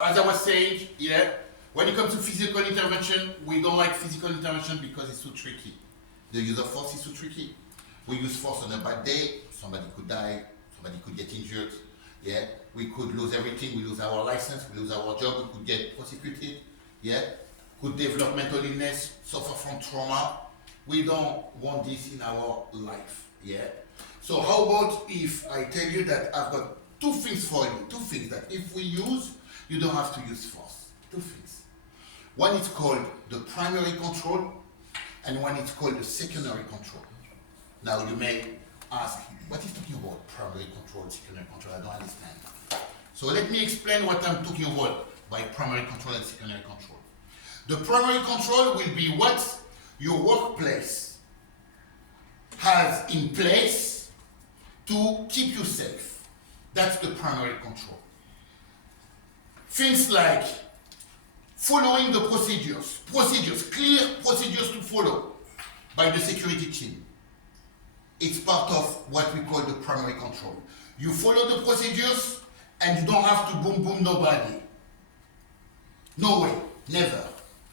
As I was saying, yeah, when it comes to physical intervention, we don't like physical intervention because it's too tricky. The use of force is too tricky. We use force on a bad day, somebody could die, somebody could get injured, yeah, we could lose everything, we lose our license, we lose our job, we could get prosecuted, yeah, could develop mental illness, suffer from trauma. We don't want this in our life, yeah. So how about if I tell you that I've got two things for you, two things that if we use, you don't have to use force. Two things. One is called the primary control, and one is called the secondary control. Now you may ask, what is talking about primary control, secondary control? I don't understand. So let me explain what I'm talking about by primary control and secondary control. The primary control will be what your workplace has in place to keep you safe. That's the primary control. Things like following the procedures, clear procedures to follow by the security team. It's part of what we call the primary control. You follow the procedures and you don't have to boom nobody. No way, never.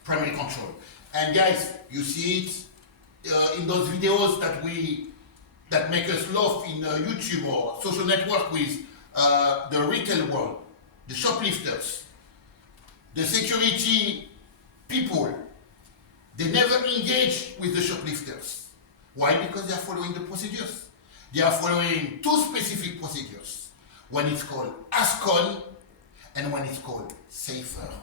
Primary control. And guys, you see it in those videos that make us laugh in YouTube or social network with the retail world, the shoplifters, the security people. They never engage with the shoplifters. Why? Because they are following the procedures. They are following two specific procedures. One is called ASCON and one is called SAFER.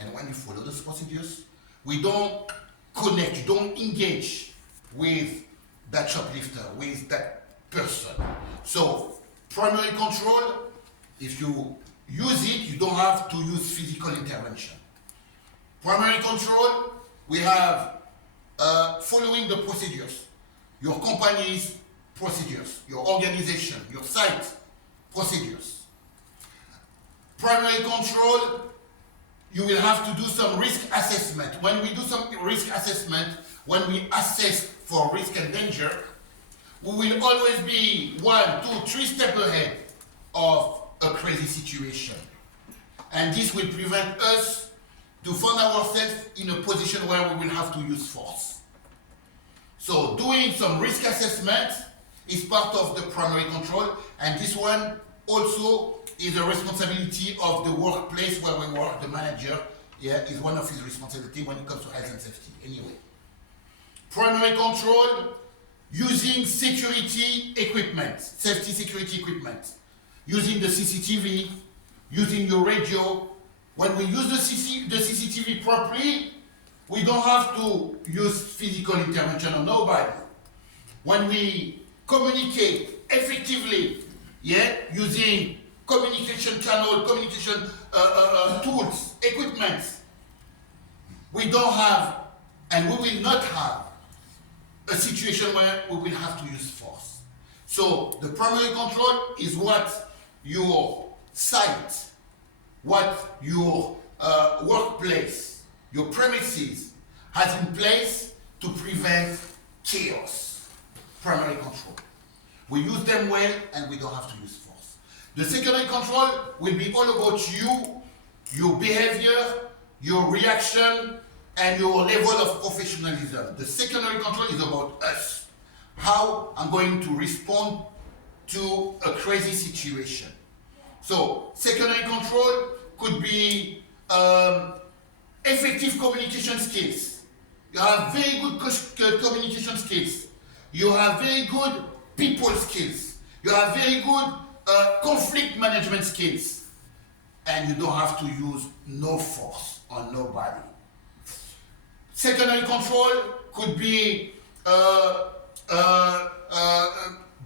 And when you follow those procedures, we don't connect, you don't engage with that shoplifter, with that person. So, primary control, if you use it, you don't have to use physical intervention. Primary control, we have following the procedures. Your company's procedures, your organization, your site procedures. Primary control, you will have to do some risk assessment. When we do some risk assessment, when we assess for risk and danger, we will always be 1, 2, 3 steps ahead of a crazy situation. And this will prevent us to find ourselves in a position where we will have to use force. So doing some risk assessment is part of the primary control, and this one also is a responsibility of the workplace where we work. The manager, yeah, is one of his responsibilities when it comes to health and safety. Anyway, primary control using security equipment, safety security equipment, using the CCTV, using your radio. When we use the CCTV properly, we don't have to use physical intervention on nobody. When we communicate effectively, yeah, using communication channel, communication tools, equipment, we don't have, and we will not have, a situation where we will have to use force. So the primary control is what your site, what your workplace, your premises has in place to prevent chaos. Primary control. We use them well and we don't have to use force. The secondary control will be all about you, your behavior, your reaction, and your level of professionalism. The secondary control is about us. How I'm going to respond to a crazy situation. So, secondary control could be effective communication skills. You have very good communication skills. You have very good people skills. You have very good conflict management skills. And you don't have to use no force on nobody. Secondary control could be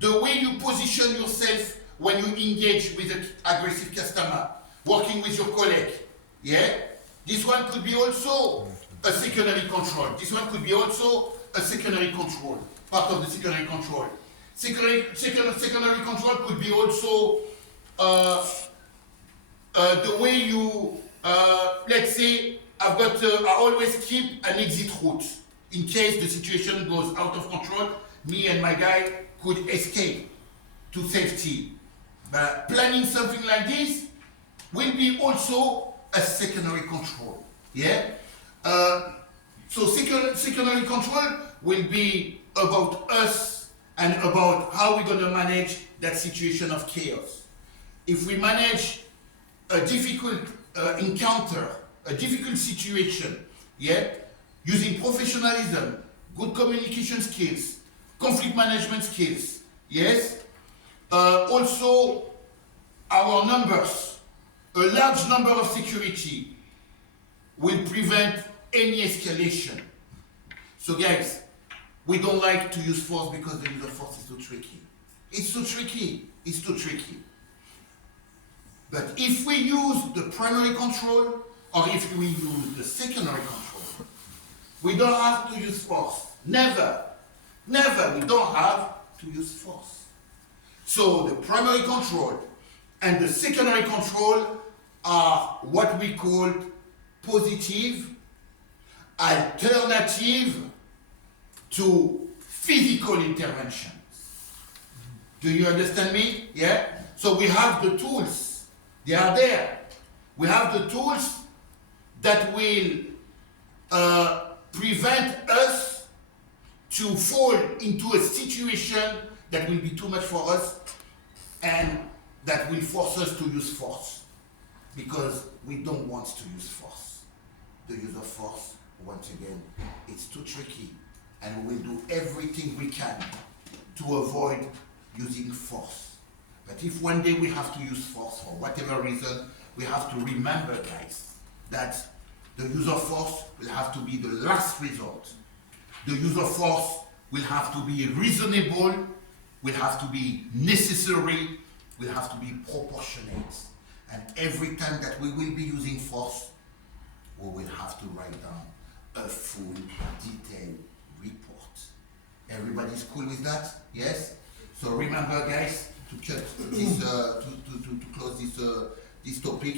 the way you position yourself when you engage with an aggressive customer, working with your colleague. Yeah? This one could be also a secondary control. This one could be also a secondary control, part of the secondary control. Secondary control could be also the way you, let's say, I always keep an exit route. In case the situation goes out of control, me and my guy could escape to safety. But planning something like this will be also a secondary control. Yeah? So secondary control will be about us and about how we're going to manage that situation of chaos. If we manage a difficult encounter, a difficult situation, yeah, using professionalism, good communication skills, conflict management skills, yes, also our numbers, a large number of security will prevent any escalation. So guys, we don't like to use force because the use of force is too tricky. It's too tricky. It's too tricky. But if we use the primary control, or if we use the secondary control, we don't have to use force. Never, never, we don't have to use force. So the primary control and the secondary control are what we call positive, alternative to physical interventions. Do you understand me? Yeah? So we have the tools. They are there. We have the tools that will prevent us to fall into a situation that will be too much for us and that will force us to use force, because we don't want to use force. The use of force, once again, it's too tricky, and we will do everything we can to avoid using force. But if one day we have to use force for whatever reason, we have to remember, guys, that the use of force will have to be the last resort. The use of force will have to be reasonable, will have to be necessary, will have to be proportionate. And every time that we will be using force, we will have to write down a full, detailed report. Everybody's cool with that? Yes? So remember, guys, to cut this, to close this topic.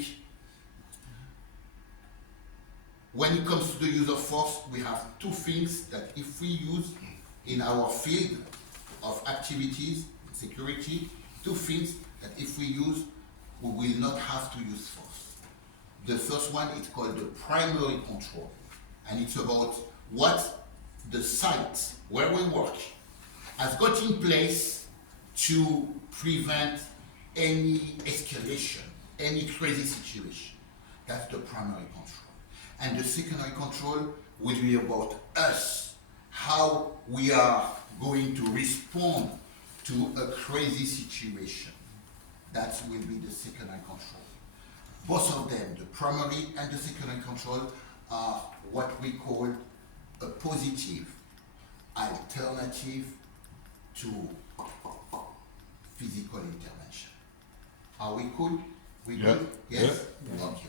When it comes to the use of force, we have two things that if we use in our field of activities, security, two things that if we use, we will not have to use force. The first one is called the primary control, and it's about what the site where we work has got in place to prevent any escalation, any crazy situation. That's the primary control. And the secondary control will be about us, how we are going to respond to a crazy situation. That will be the secondary control. Both of them, the primary and the secondary control, are what we call a positive alternative to physical intervention. Are we cool? We good? Yes? Yeah. Okay.